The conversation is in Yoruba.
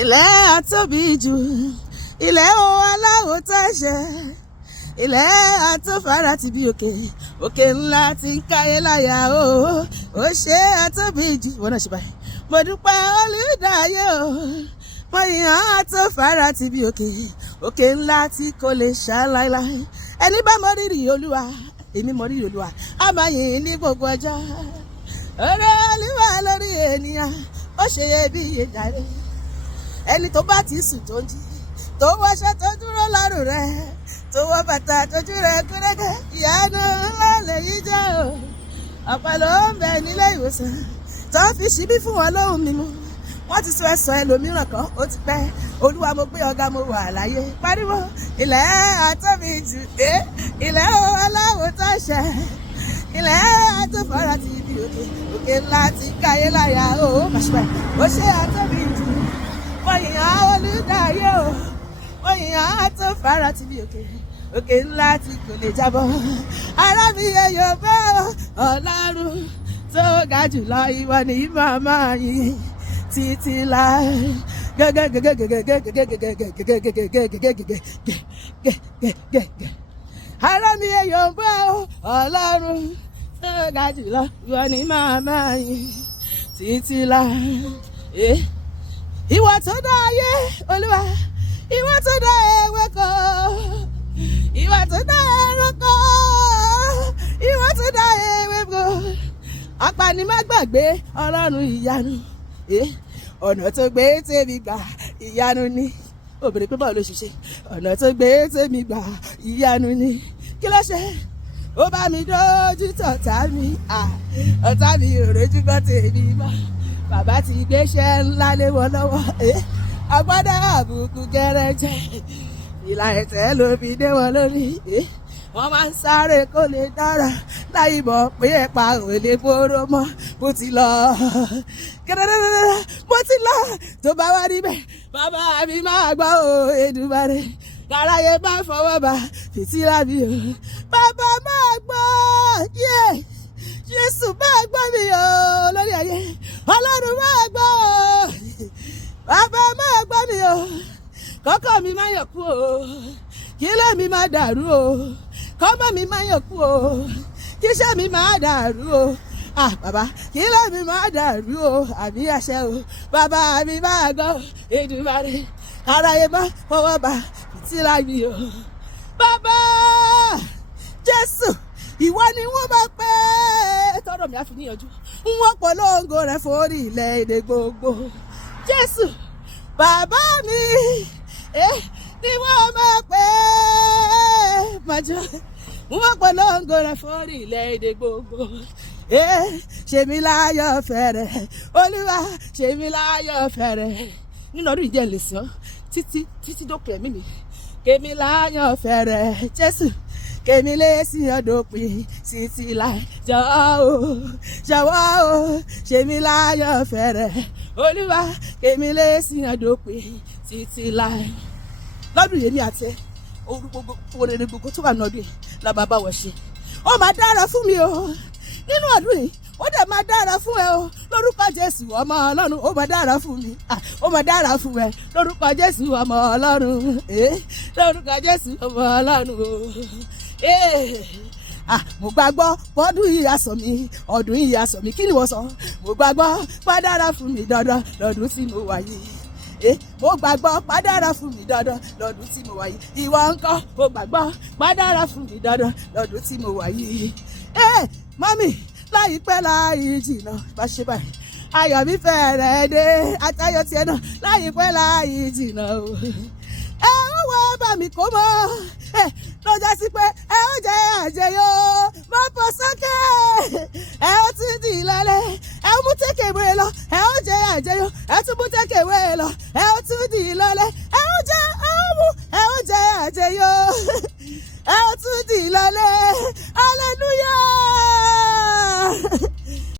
ilẹ̀ atobiju, ilẹ̀ o alawotan ṣe, ilẹ̀ atofara ti bí òkè, òkè ńlá ti ń káyé láyà o, ó ṣe atobiju. Wọ́n náà ṣe báyìí. Mo dúpẹ́ olùdáyé o, mo yàn atofara ti bí òkè, òkè ńlá tí kò lè ṣá láéláé. Ẹni bá mọ rírì Olúwa, èmi mọ rírì Olúwa, a máa yìn ní gbogbo ọjọ́. Ọ̀rọ̀ Olúwa lórí ènìyàn, ó ṣe iyebíye jàre. Ẹni tó bá ti sùn tó ń jí, tó wọṣọ tó dúró lọ́rùn rẹ̀, tó wọ bàtà tójú rẹ̀ gúnrégé, ìyanu ńlá lèyí jẹ́ o. Ọ̀pọ̀ ló ń bẹ nílé ìwòsàn tó ń fi ṣíbí fún wọn lóhùn mímu. Wọ́n ti sọ ẹ̀sọ́ ẹlòmíràn kan, ó ti pẹ́. Olúwa mo gbé ọ̀gá, mo wà láyé. Pariwo ilẹ̀ atobiju, ilẹ̀ o alawotan ṣe, ilẹ̀ atofara ti bí òkè, òkè ńlá ti káyé láyà o. Ó ṣe atobiju. Mo yàn olùdáyé o, mo yàn atofara ti bí òkè, òkè ńlá tí kò lè jábọ́. Ará mi yóò bẹ́ Ọlọ́run tó ga jùlọ, ìwọ ni màmá yìí títí láé. Ará mi yóò bẹ́ Ọlọ́run tó ga jùlọ, ìwọ ni màmá yìí títí láé. Ìwọ tó dá ayé, Olúwa, ìwọ tó dá ewéko, ìwọ tó dá ẹranko, ìwọ tó dá ewéko. Apanimágbàgbé Ọlọ́run ìyanu, ọ̀nà tó gbé tèmi gbà ìyanu ni. Obìnrin pé báwo ló ṣe ṣe? Ọ̀nà tó gbé tèmi gbà ìyanu ni. Kí ló ṣe? Ó bá mi dójú tọ̀tá mi, ọ̀tá mi ò rójú gbọ́ tèmi mọ́. Bàbá ti gbéṣẹ́ ńlá lé wọn lọ́wọ́, agbádá àbùkù gẹ́rẹ́jẹ́, ìlà ẹ̀tẹ́ ló fi dé wọn lórí. Wọ́n máa ń sáré kó lè dára, láì mọ̀ pé ẹ̀pà ò lè bóró mọ́. Mo ti lọ gẹ́gẹ́gẹ́gẹ́, mo ti lọ. Tó bá wá níbẹ̀, bàbá mi máa gbọ́ o, Èdùmàrè. Láráyé bá fọwọ́ bá fìtílà mi o, bàbá máa gbọ́, Jésù máa gbọ́ mi o lórí ayé. Ọlọ́run máa gbọ́ o, bàbá máa gbọ́ mi o. Kọ́kọ́ mi máa yọ̀ kú o, kílé mi máa dàrú o. Kọ́mọ mi máa yọ̀ kú o, kíṣẹ́ mi máa dàrú o. Bàbá kílé mi máa dàrú o, àmì àṣẹ o. Bàbá mi máa gbọ́ Èdùmàrè. Aráyé máa fọwọ́ bá fìtílà mi o. Bàbá Jésù, ìwọ ni wọ́n máa pẹ́. Tọ́rọ̀ mi á fi níyànjú. Wọ́n polongo rẹ̀ forí ilẹ̀ èdè gbogbo. Jésù, bàbá mi, ni wọ́n máa pẹ́. Màjọ, wọ́n polongo rẹ̀ forí ilẹ̀ èdè gbogbo. Ṣe mí láyọ̀ fẹ́rẹ̀, Olúwa, ṣe mí láyọ̀ fẹ́rẹ̀. Nínú ọdún ìjẹ́ lè sọ títí dókè ẹ̀mí mi. Kèmí láyọ̀ fẹ́rẹ̀, Jésù. Kèmí lé sí ọdọ̀pin títí láì. Jọ̀wọ́ o, ṣe mí láyọ̀ fẹ́rẹ̀, Olúwa, kèmí lé sí ọdọ̀pin títí láì. Lọ́dún yèmí àti orú gbogbo orere gbogbo tó wà nọ́dún yìí la bàbá wọ̀ ṣe. Ó máa dára fún mi o nínú ọdún yìí, ó dẹ̀ máa dára fún ẹ o lórúkọ Jésù ọmọ Ọlọ́run. Ó máa dára fún mi, ó máa dára fún ẹ lórúkọ Jésù ọmọ Ọlọ́run, lórúkọ Jésù ọmọ Ọlọ́run o. Mo gbàgbọ́ ọdún yìí aṣọ mi, ọdún yìí aṣọ mi. Kí ni wọ́n sọ? Mo gbàgbọ́ pàdára fún mi dandan lọ́dún tí mo wà yìí. Mo gbàgbọ́ pàdára fún mi dandan lọ́dún tí mo wà yìí. Ìwọ ńkọ́? Mo gbàgbọ́ pàdára fún mi dandan lọ́dún tí mo wà yìí. Mọ́mì, láìpẹ́ láì jìnnà bá ṣe báyìí. Ayọ̀ mi fẹ́rẹ̀ dé, àtayọ̀ tiẹ̀ náà láìpẹ́ láì jìnnà o. Ó wá bá mi kó mọ́, lọ́jà sí pé ẹ ó jẹ àjẹyó, máa bọ̀ sókè. Ẹ ó tún di ìlọlẹ̀, ẹ ó mú tẹ́kẹ̀wé lọ, ẹ ó jẹ àjẹyó, ẹ tún mú tẹ́kẹ̀wé lọ, ẹ ó tún di ìlọlẹ̀, ẹ ó jẹ, ẹ ó mú, ẹ ó jẹ àjẹyó, ẹ ó tún di ìlọlẹ̀. Hallelujah.